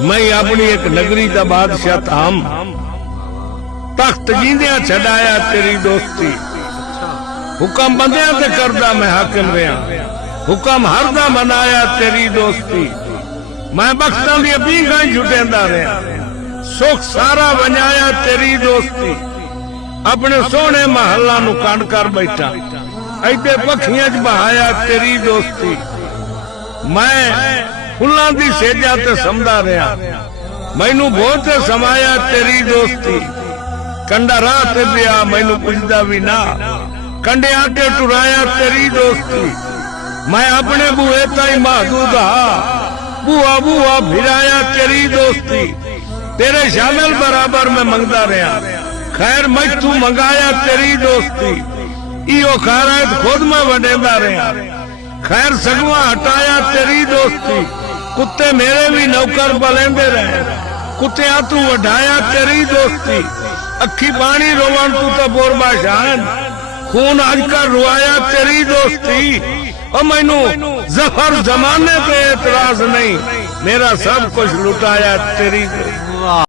मैं अपनी एक नगरी का बादशाह थाम तख्त जींदिया छड़ाया तेरी दोस्ती। हुक्म बंदिया ते करदा मैं हाकिम रहा, हुक्म हरदा मनाया तेरी दोस्ती। मैं बख्तां दी पींघां झुटेंदा रहा, सुख सारा वंजाया तेरी दोस्ती। अपने सोहने महल्ला नू कंड कर बैठा, ऐते पखियां च बहाया तेरी दोस्ती। मैं फुल्लां दी सेजा ते समदा रहा, मैनू बहुत समाया तेरी दोस्ती। कंडा राह ते पिया मैनू पुछदा भी ना, कंडे आके टुराया तेरी दोस्ती। मैं अपने बूहे ताई महदूद हा, बुआ बुआ फिराया तेरी दोस्ती। तेरे शामिल बराबर में मंगदा रहा, खैर मैथू मंगाया तेरी दोस्ती। इो खैरात खुद में वडेंदा रहा, खैर सगवा हटाया तेरी दोस्ती। कुत्ते मेरे भी नौकर बलेंदे रहे, कुत्तियां तू वढाया तेरी दोस्ती। अखी पानी रोवन तू तो बोरबा शान, खून अजकर रुआया तेरी दोस्ती। और मैनू जफर जमाने पे एतराज नहीं, मेरा सब कुछ लुटाया तेरी दोस्ती।